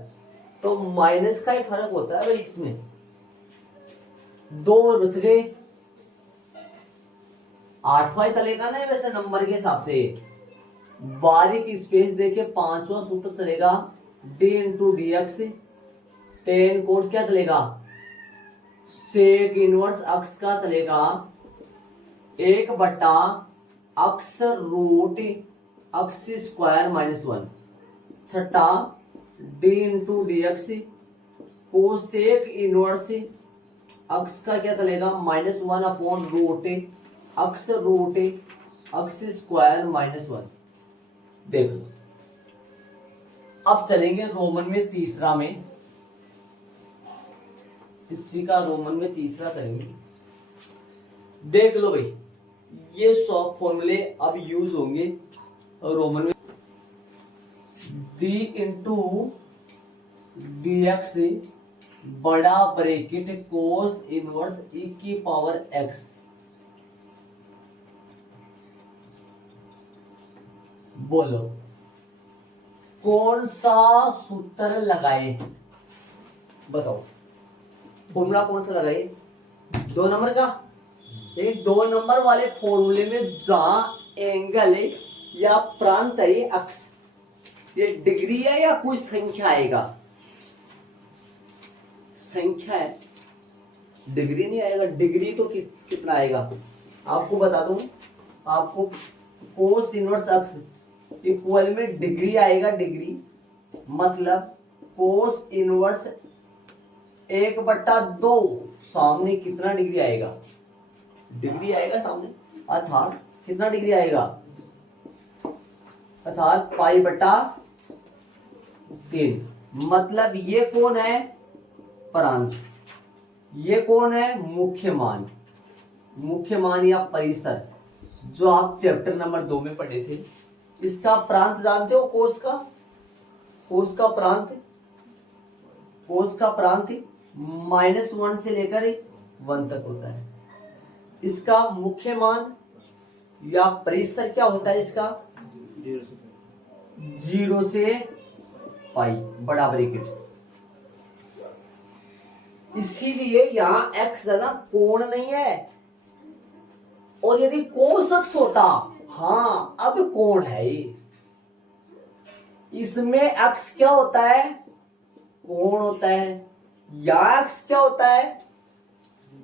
तो माइनस का ही फर्क होता है भाई, इसमें दो बच गए, 8वां चलेगा ना वैसे नंबर के हिसाब से। बारीक स्पेस देके 5वां सूत्र चलेगा d into D x, ten code क्या चलेगा, सेक इनवर्स अक्स का चलेगा 1/x रूट अक्स स्क्वायर -1। छठा d into D x cosec inverse x का क्या चलेगा, -1/रूट अक्स रूट अक्स स्क्वायर -1। देखो अब चलेंगे रोमन में तीसरा में, इसी का रोमन में तीसरा करेंगे। देख लो भाई, ये 100 फॉर्मूले अब यूज होंगे रोमन में। d इंटू डी एक्स बड़ा ब्रैकेट कोस इनवर्स e की पावर x, बोलो कौन सा सूत्र लगाए, बताओ फॉर्मूला कौन सा लगाए, 2 नंबर का। एक 2 नंबर वाले फॉर्मूले में जहां एंगल या प्रांत है अक्स, ये डिग्री है या कुछ संख्या आएगा, संख्या है, डिग्री नहीं आएगा। डिग्री तो कितना आएगा आपको बता दूं, आपको कोस इनवर्स अक्स इक्वल में डिग्री आएगा, डिग्री मतलब कोस इनवर्स 1/2 सामने कितना डिग्री आएगा, डिग्री आएगा सामने, अर्थात कितना डिग्री आएगा, अर्थात π/3। मतलब ये कौन है, प्रांत, ये कौन है, मुख्य मान, मुख्य मान या परिसर, जो आप चैप्टर नंबर 2 में पढ़े थे। इसका प्रांत जानते हो, कोस का, कोस का प्रांत, कोस का प्रांत -1 से लेकर 1 तक होता है। इसका मुख्य मान या परिसर क्या होता है, इसका 0 से पाई बड़ा ब्रैकेट। इसीलिए यहां x है ना, कोण नहीं है, और यदि कोस अक्स होता, हाँ अब कोण है ये, इसमें x क्या होता है, कोण होता है, या x क्या होता है,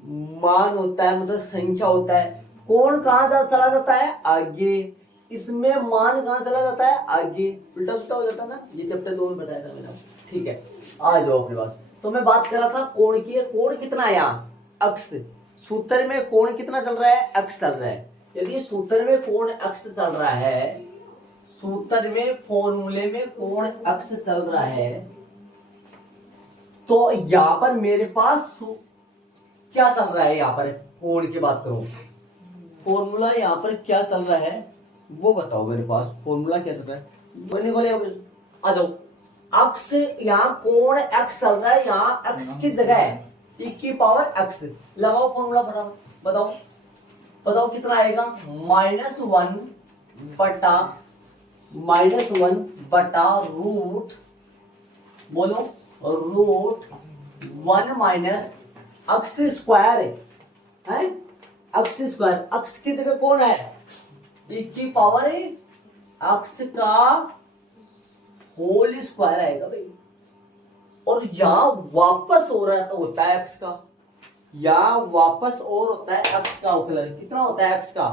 मान होता है, मतलब संख्या होता है। कोण कहां चला जाता है, आगे, इसमें मान कहां चला जाता है, आगे, उल्टा उल्टा हो जाता है ना। ये चैप्टर 2 में बताया था मैंने, ठीक है। आ जाओ अपनी बात। तो मैं बात कर रहा था कोण की, कोण कितना है यहाँ, अक्स, सूत्र में कोण कितना चल रहा है, अक्स चल रहा है। यदि सूत्र में कोण अक्स चल रहा है, सूत्र में फॉर्मूले में कोण अक्स चल रहा है, तो यहां पर मेरे पास क्या चल रहा है, यहां पर कोण की बात करूं, फॉर्मूला यहां पर क्या चल रहा है वो बताओ, मेरे पास फॉर्मूला क्या चल रहा है, आ जाओ। अक्स, यहाँ कोण x चल रहा है, यहाँ x की जगह है e की पावर x, लगाओ फॉर्मूला, बताओ बताओ कितना आएगा, -1/√, बोलो √1 माइनस अक्स स्क्वायर है, अक्स स्क्वायर, अक्स की जगह कौन है, e की पावर अक्स का होल स्क्वायर आएगा भाई। और यहां वापस हो रहा है तो होता है एक्स का, यहां वापस और होता है एक्स का अवकलन, कितना होता है एक्स का,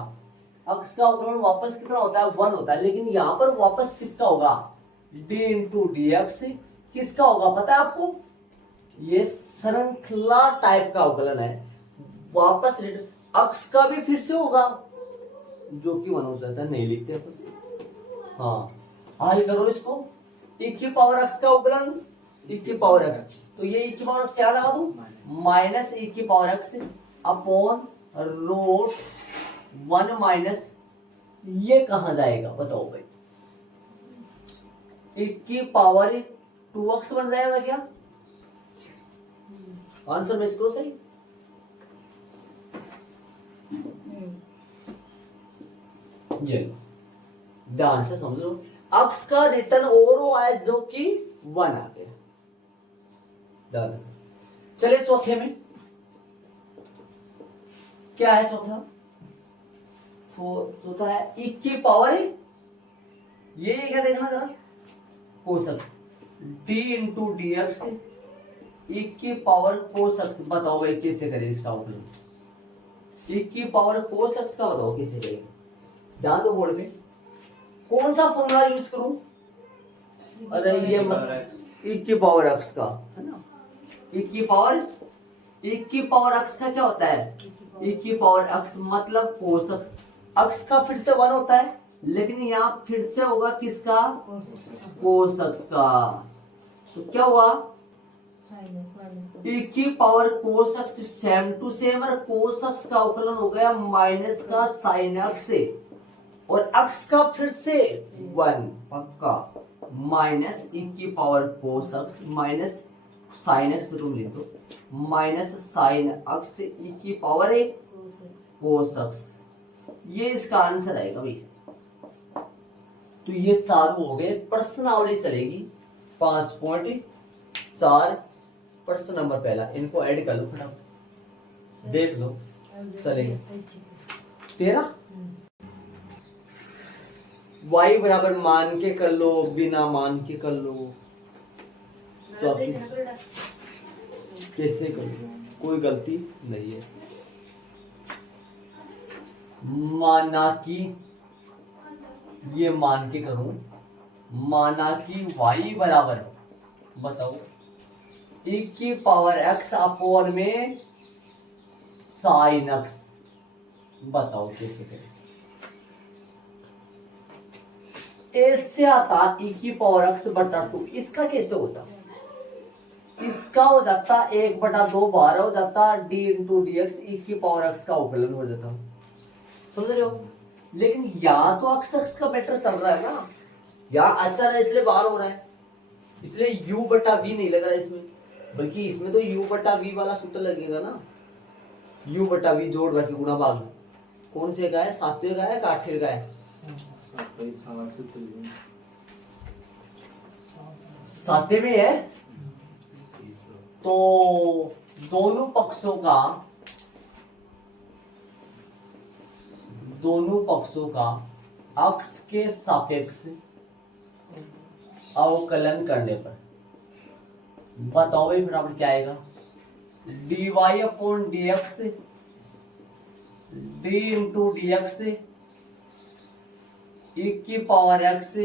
एक्स का अवकलन वापस कितना होता है, 1 होता है। लेकिन यहां पर वापस किसका होगा, d इंटू डी एक्स किसका होगा पता है आपको, ये श्रृंखला टाइप का अवकलन है, वापस अक्स का भी फिर से होगा जो कि 1 हो जाता है, नहीं लिखते अपन। हाँ, हल करो इसको। e की पावर x का उकलन e की पावर x, तो ये e की पावर x क्या लगा दूं, माइनस e की power x upon root 1 minus, ये कहां जाएगा बताओ भाई, e की पावर 2x बन जाएगा क्या? आंसर में इसको सही। ये ध्यान से समझ लो, अक्स का रिटर्न और आया जो कि 1 आ गया। ध्यान, चलिए चौथे में क्या है चौथा? चौथा है e की पावर, ये क्या देखना जरा, कोसक d into D X e की पावर कोसक, बताओ भाई कैसे करें इसका उपयोग, e की पावर कोसक का बताओ कैसे करें। ध्यान दो बोर्ड पे, कौन सा फॉर्मूला यूज करूं? अरे ये e की पावर x का है ना, e की पावर x का क्या होता है, e की पावर x मतलब cos x, x का फिर से 1 होता है, लेकिन यहाँ फिर से होगा किसका, cos x का, तो क्या हुआ, e की power cos x same to same, और cos x का अवकलन हो गया माइनस का sin x से, और x का फिर से 1 पक्का, माइनस e की power cos x minus sin x, तुम लिख दो माइनस sin x से e की पावर cos x, ये इसका आंसर आएगा भाई। तो ये चालू हो गए, प्रश्नावली चलेगी 5.4, प्रश्न नंबर पहला, इनको ऐड कर लो फटाफट, देख लो चलेगा। 13 y बराबर मान के कर लो, बिना मान के कर लो, 34 कैसे करो, कोई गलती नहीं है। माना कि, ये मान के करूं, माना कि y बराबर, बताओ e की पावर x अपॉन में sin x, बताओ कैसे करें। ऐसे आता e की पावर x बटा 2, इसका कैसे होता, इसका हो जाता 1/2 बार हो जाता d into D X, e की पावर x का उपलन हो जाता, समझ रहे हो। लेकिन यहाँ तो x का मैटर चल रहा है ना, यहाँ अचर है इसलिए बाहर हो रहा है, इसलिए u बटा v नहीं लग रहा है इसमें, बल्कि इसमें तो u बटा v वाला सूत्र लगेगा ना, u बटा v जोड़ बाकी गुणा भाग, कौन से का है, सातवें का है का आठवें का है, सातवें में है। तो दोनों पक्षों का अक्ष के सापेक्ष अवकलन करने पर, बताओ भाई बराबर क्या आएगा, dy upon d x, D into D X e की पावर x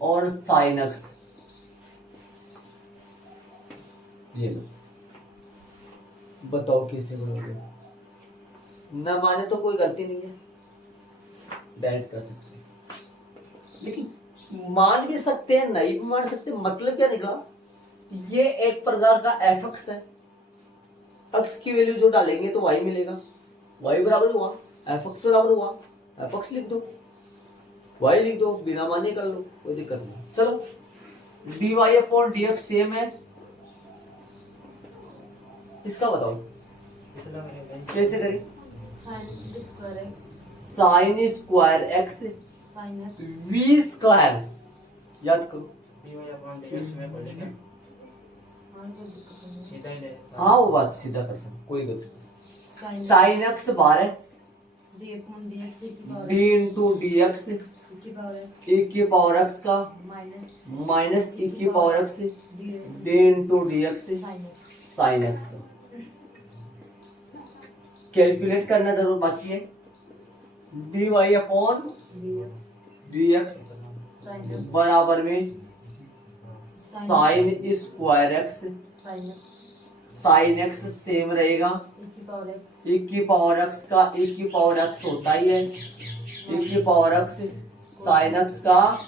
और sin x, ये लो, बताओ कैसे करोगे, न माने तो कोई गलती नहीं है, डायरेक्ट कर सकते हैं, लेकिन मान भी सकते हैं नहीं भी मान सकते, मतलब क्या निकला, ये एक प्रकार का fx है, x की वैल्यू जो डालेंगे तो y मिलेगा, y बराबर हुआ fx बराबर हुआ, fx लिख दो, y लिख दो, बिना माने कर लो, कोई दिक्कत नहीं। चलो dy अपॉन dx सेम है, इसका बताओ कैसे करें, sine square x v square, याद करो, हाँ वो बात सीधा कर सकते, कोई गलती, साइन एक्स बार है, d into D X e की पावर x का माइनस e की power x d into D x sine x का, कैलकुलेट करना जरूर बाकी है, dy अपॉन डी एक्स बराबर में sine square x sine x same रहेगा, एक की पावर एक्स एक की पावर एक्स का एक की पावर एक्स होता ही है, एक की पावर एक्स साइन एक्स का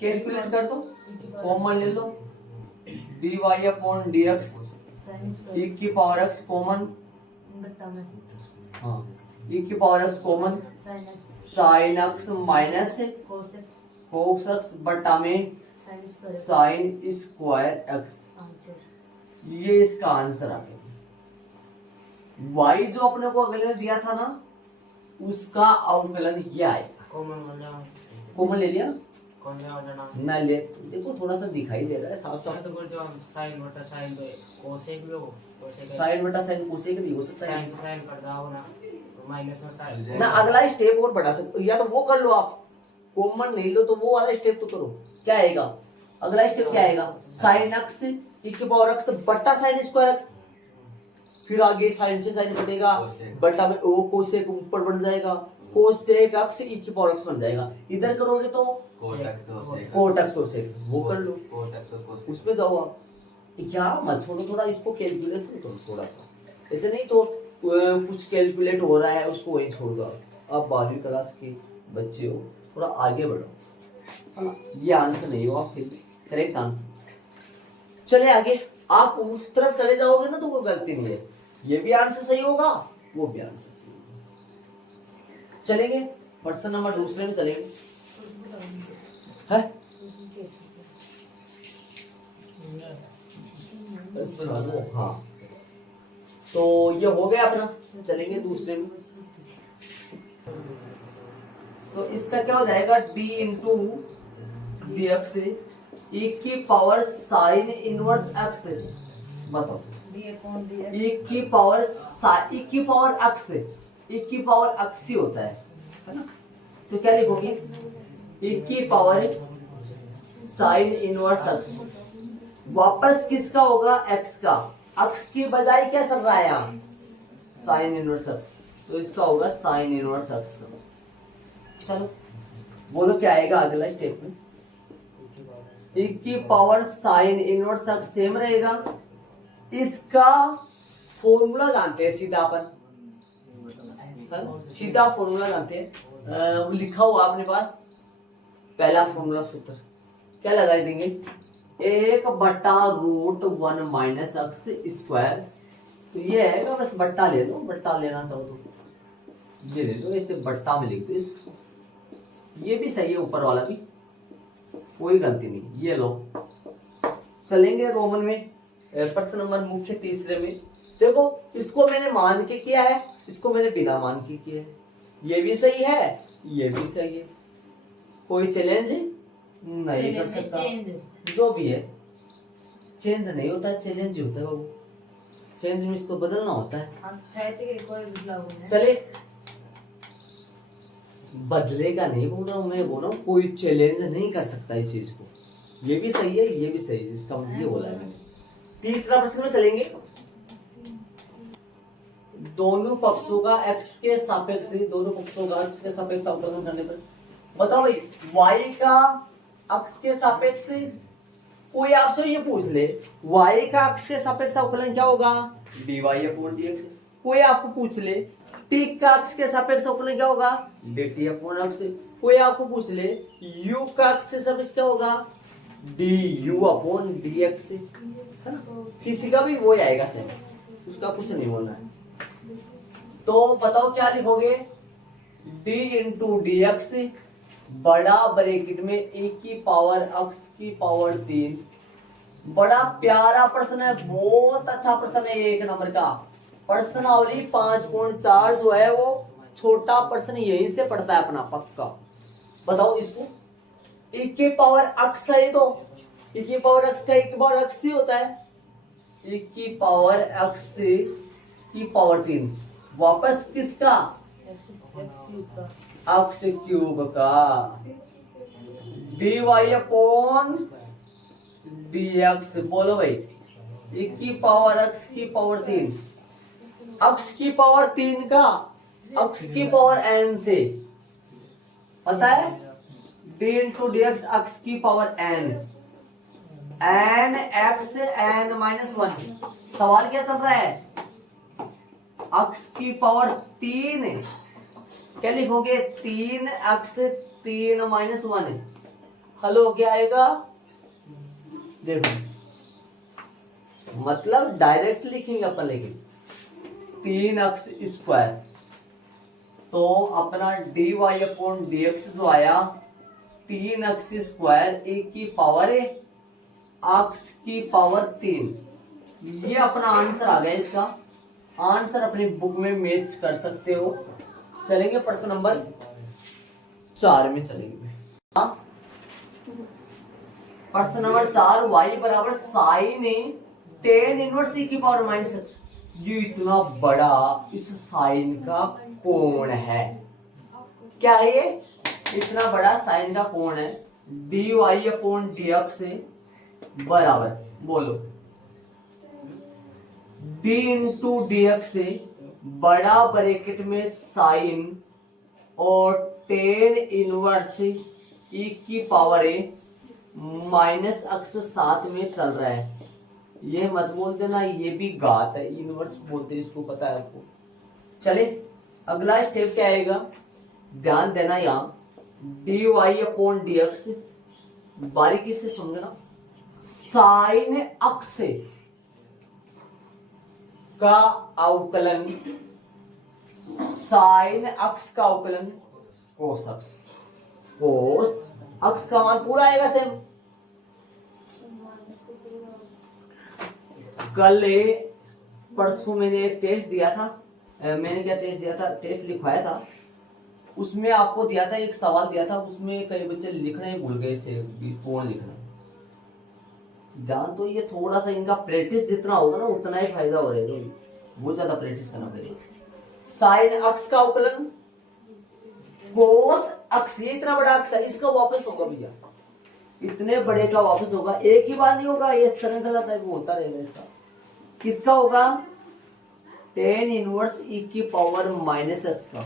कैलकुलेट कर दो, कॉमन ले लो, d y upon d x, sine square एक की पावर एक्स कॉमन, बट्टा में हाँ एक की power x common, sine x sine x minus cos x cos x बटा में sine square sine square x. Answer ये इसका आंसर आ गया। y जो अपने को अगले ने दिया था ना, उसका अवकलन ये आएगा। कॉमन ले लिया ना, ले देखो थोड़ा सा दिखाई दे रहा है साफ साफ। तो जो साइन बटा साइन तो कोसेक भी हो, कोसेक साइन बटा साइन कोसेक नहीं हो सकता साइन है से साइन कट जाओ ना, तो माइनस में साइन ना। अगला स्टेप और बढ़ा सकते, या तो वो कर लो आप, कॉमन नहीं लो तो वो वाला स्टेप तो करो। क्या आएगा अगला स्टेप, क्या आएगा साइन एक्स e की पावर एक्स बटा साइन स्क्वायर एक्स, फिर आगे साइन से साइन कटेगा, बटा में ओ कोसेक ऊपर बढ़ जाएगा, कोसेक एक्स e की पावर एक्स बन जाएगा। इधर करोगे तो कोट एक्स सेक, वो कर लो, उसमें जाओ आप। क्या मत छोड़ो, थोड़ा इसको कैलकुलेशन करो थोड़ा सा, ऐसे नहीं तो कुछ कैलकुलेट हो रहा है उसको वही छोड़ दो। आप 12वीं क्लास के बच्चे हो, थोड़ा आगे बढ़ो, हाँ, ये आंसर नहीं हो आप, फिर करेक्ट आंसर। चले आगे, आप उस तरफ चले जाओगे ना तो वो गलती नहीं है, ये भी आंसर सही होगा, वो भी आंसर सही होगा। चलेंगे पर्सन नंबर दूसरे में चलेंगे, है हाँ। तो ये हो गया अपना, चलेंगे दूसरे में। तो इसका क्या हो जाएगा, d into D X e की पावर साइन इनवर्स एक्स, बताओ D upon d X e की पावर e की पावर एक्स, e की पावर एक्स ही होता है ना। तो क्या लिखोगे, e की पावर साइन इनवर्स एक्स, वापस किसका होगा x का, x की बजाय क्या चल रहा है यहाँ साइन इनवर्स एक्स, तो इसका होगा साइन इनवर्स एक्स का। चलो बोलो क्या आएगा अगला स्टेप में, e की power sine inverse x same रहेगा। इसका फॉर्मूला जानते हैं सीधा अपन, है ना? सीधा फॉर्मूला जानते हैं, लिखा हुआ अपने पास पहला फॉर्मूला सूत्र क्या लगा देंगे, 1/√1 माइनस एक्स स्क्वायर। तो ये है, बस बट्टा ले लो, बट्टा लेना चाहो तो ये ले लो, इसे बट्टा में लिख दो इसको, ये भी सही है, ऊपर वाला भी कोई गलती नहीं, ये लो। चलेंगे रोमन में, प्रश्न नंबर मुख्य तीसरे में। देखो इसको मैंने मान के किया है, इसको मैंने बिना मान के किया है, ये भी सही है, ये भी सही है, कोई चैलेंज नहीं कर सकता। चेंज जो भी है चेंज नहीं होता है, चैलेंज ही होता है बाबू, चेंज मीन्स तो बदलना होता है। कोई बदलाव नहीं। चले, बदलेगा नहीं बोल रहा हूँ मैं, बोल रहा हूँ कोई चैलेंज नहीं कर सकता इस चीज को, ये भी सही है, ये भी सही है, इसका ये बोला है मैंने। तीसरा प्रश्न में चलेंगे, दोनों पक्षों का x के सापेक्ष, दोनों पक्षों का x के सापेक्ष अवकलन करने पर बताओ भाई, y का x के सापेक्ष, कोई आपसे ये पूछ ले y का x के सापेक्ष अवकलन क्या होगा, dy अपॉन dx। कोई आपको पूछ ले t का x के सापेक्ष अवकलन क्या होगा, dt अपॉन x। कोई आपको पूछ ले u का x के सापेक्ष क्या होगा, du अपॉन dx, है ना। किसी का भी वो आएगा सही, उसका कुछ नहीं बोलना है। तो बताओ क्या लिखोगे, d इंटू डी एक्स बड़ा ब्रैकेट में e की पावर x की पावर 3। बड़ा प्यारा प्रश्न है, बहुत अच्छा प्रश्न है, एक नंबर का प्रश्नावली 5.4 जो है वो छोटा प्रश्न यहीं से पढ़ता है अपना पक्का। बताओ इसको, e की पावर x है, तो e की पावर x का e की पावर x ही होता है, e की पावर x की पावर 3, वापस किसका, एक्स क्यूब का, dy अपॉन dx। बोलो भाई, e की पावर x की पावर 3, x की पावर 3 का x की पावर n से, पता है, d into D x x की power n, n x n -1 सवाल क्या चल रहा है, x की पावर 3, क्या लिखोगे 3x 3 माइनस 1, हल हो क्या आएगा, देखो मतलब डायरेक्ट लिखेंगे अपन, लेकिन 3x स्क्वायर, तो अपना dy अपॉन dx जो आया 3x स्क्वायर e की पावर x की पावर 3, ये अपना आंसर आ गया। इसका आंसर अपनी बुक में मैच कर सकते हो। चलेंगे प्रश्न नंबर 4 में चलेंगे। प्रश्न नंबर 4, y बराबर साइन टेन इनवर्स e की पावर माइनस एक्स। ये इतना बड़ा इस साइन का कोण है, क्या है ये, इतना बड़ा साइन का कोण है। dy अपॉन dx बराबर, बोलो d इंटू dx से बड़ा ब्रैकेट में साइन और टेन इनवर्स e की पावर माइनस एक्स साथ में चल रहा है। ये मत बोल देना ये भी घात है, इनवर्स बोलते हैं इसको, पता है आपको। चले अगला स्टेप क्या आएगा, ध्यान देना यहाँ dy अपॉन dx, बारीकी से समझना, साइन अक्ष का अवकलन, साइन अक्ष का अवकलन कोस अक्ष, कोस अक्ष का मान पूरा आएगा सेम। कल परसों मैंने एक टेस्ट दिया था, मैंने क्या टेस्ट दिया था, टेस्ट लिखवाया था, उसमें आपको दिया था एक सवाल दिया था, उसमें कई बच्चे लिखना ही भूल गए से कौन लिखना। ध्यान तो ये थोड़ा सा इनका प्रैक्टिस जितना होगा ना उतना ही फायदा हो रहेगा, बहुत ज्यादा प्रैक्टिस करना पड़ेगा। साइन अक्ष का अवकलन कोस अक्ष, ये इतना बड़ा अक्ष है, इसका वापस होगा भैया, इतने बड़े का वापस होगा, एक ही बार नहीं होगा, ये श्रृंखला टाइप होता रहेगा। इसका किसका होगा, टेन इनवर्स e की पावर माइनस एक्स का।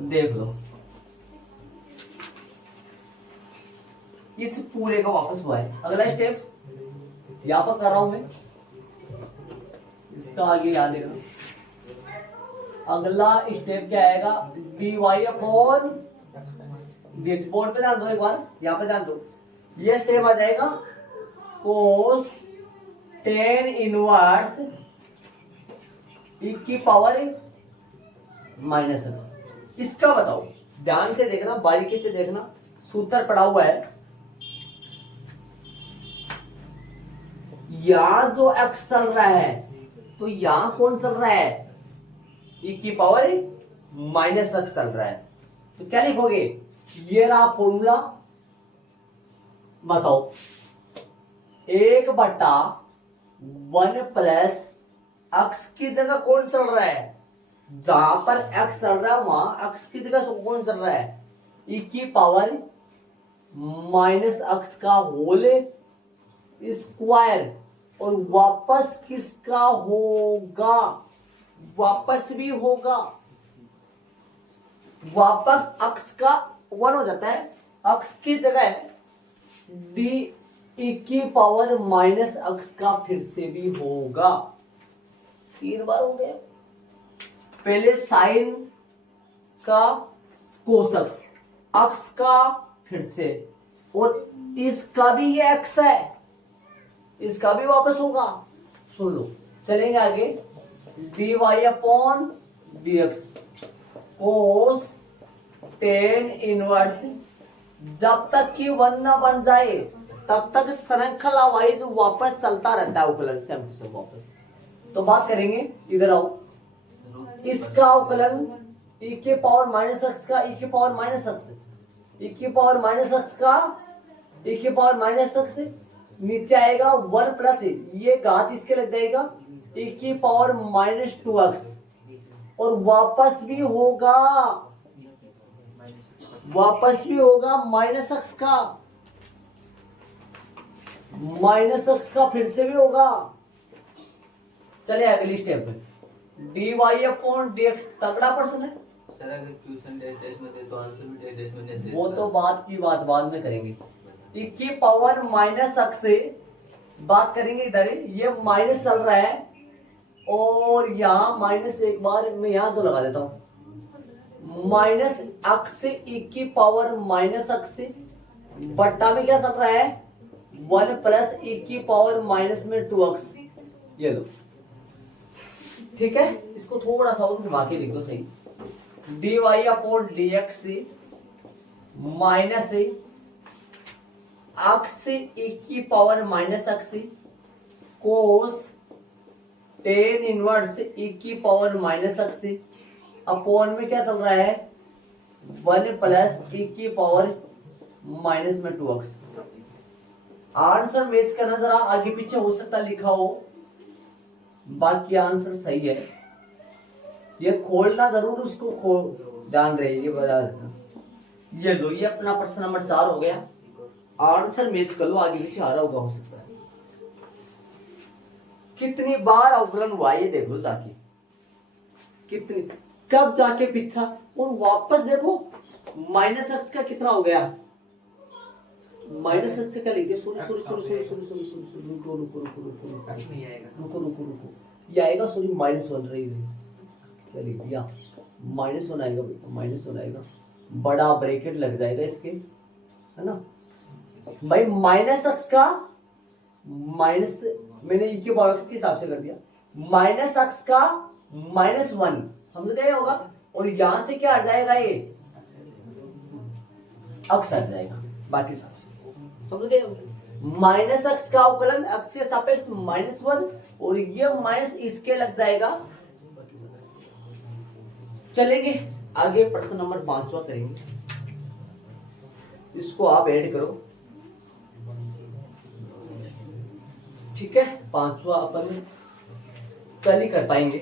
देख लो इस पूरे का वापस हुआ है। अगला स्टेप यहां पर कर रहा हूं मैं, इसका आगे याद रखना। अगला स्टेप क्या आएगा, dy अपॉन dx, बोर्ड पे ध्यान दो एक बार, यहां पे ध्यान दो, ये सेम आ जाएगा कोस टेन इनवर्स e की पावर माइनस एक्स। इसका बताओ, ध्यान से देखना, बारीकी से देखना, सूत्र पड़ा हुआ है, यहां जो x चल रहा है तो यहां कौन चल रहा है, e की पावर माइनस एक्स चल रहा है, तो क्या लिखोगे, ये रहा फॉर्मूला, बताओ 1/1 प्लस x की जगह कौन चल रहा है, जहां पर x चल रहा है वहां x की जगह कौन चल रहा है, e की पावर माइनस एक्स का होल स्क्वायर, और वापस किसका होगा, वापस भी होगा, वापस x का 1 हो जाता है, x की जगह d e की पावर माइनस एक्स का फिर से भी होगा, 3 बार हो गया। पहले साइन का कोसक्स, एक्स का फिर से, और इसका भी ये एक्स है, इसका भी वापस होगा। सुन लो, चलेंगे आगे, dy अपॉन dx कोस टेन इनवर्स, जब तक कि 1 ना बन जाए तब तक श्रृंखला वाइज वापस चलता रहता है अवकलन, सेम टू सेम वापस। तो बात करेंगे, इधर आओ, इसका अवकलन e के पावर माइनस एक्स का e के पावर माइनस एक्स, e की पावर माइनस एक्स का e के पावर माइनस एक्स, नीचे आएगा 1 प्लस ये घात इसके लग जाएगा e की पावर माइनस 2x, और वापस भी होगा, वापस भी होगा माइनस एक्स का, माइनस एक्स का फिर से भी होगा। चले अगली स्टेप पे, dy अपॉन dx, तगड़ा प्रश्न है सर, अगर क्वेश्चन डैश में दे तो आंसर भी डैश में दे, वो तो बात की बात बाद में करेंगे। e की पावर माइनस एक्स बात करेंगे इधर ये माइनस चल रहा है और यहाँ माइनस, एक बार मैं यहाँ तो लगा देता हूं, माइनस एक्स ई की पावर माइनस एक्स बट्टा में क्या चल रहा है 1 प्लस ई की पावर माइनस में 2x। ये लो, ठीक है। इसको थोड़ा सा और घुमा के लिख दो सही, dy upon dx minus x e की power minus x cos tan inverse e की पावर माइनस एक्स अपॉन में क्या चल रहा है 1 प्लस ई की पावर माइनस में 2x। आंसर मैच करना जरा आगे पीछे हो सकता लिखा हो, बाकी आंसर सही है। ये खोलना जरूर, उसको ध्यान रहे, ये बता देना। ये लो, ये अपना प्रश्न नंबर 4 हो गया। आंसर मैच कर लो, आगे पीछे आ रहा होगा, हो सकता है। कितनी बार अवकलन हुआ ये देख लो जाके, कितनी, कब जाके पीछा, और वापस देखो माइनस एक्स का कितना हो गया, माइनस एक्स से क्या लिख दिया, रुको ये आएगा, सॉरी -1 रही क्या लिख दिया, -1 आएगा, -1 आएगा, बड़ा ब्रैकेट लग जाएगा इसके, है ना भाई। माइनस एक्स का माइनस, मैंने ई के पावर एक्स के हिसाब से कर दिया, माइनस एक्स का -1 समझ गए होगा, और यहां से क्या हट जाएगा, ये एक्स हट जाएगा, बाकी सब समझ गए होंगे। माइनस एक्स का अवकलन एक्स के सापेक्ष -1, और ये माइनस इसके लग जाएगा। चलेंगे आगे, प्रश्न नंबर 5वां करेंगे, इसको आप ऐड करो, ठीक है। 5वां अपन कल ही कर पाएंगे।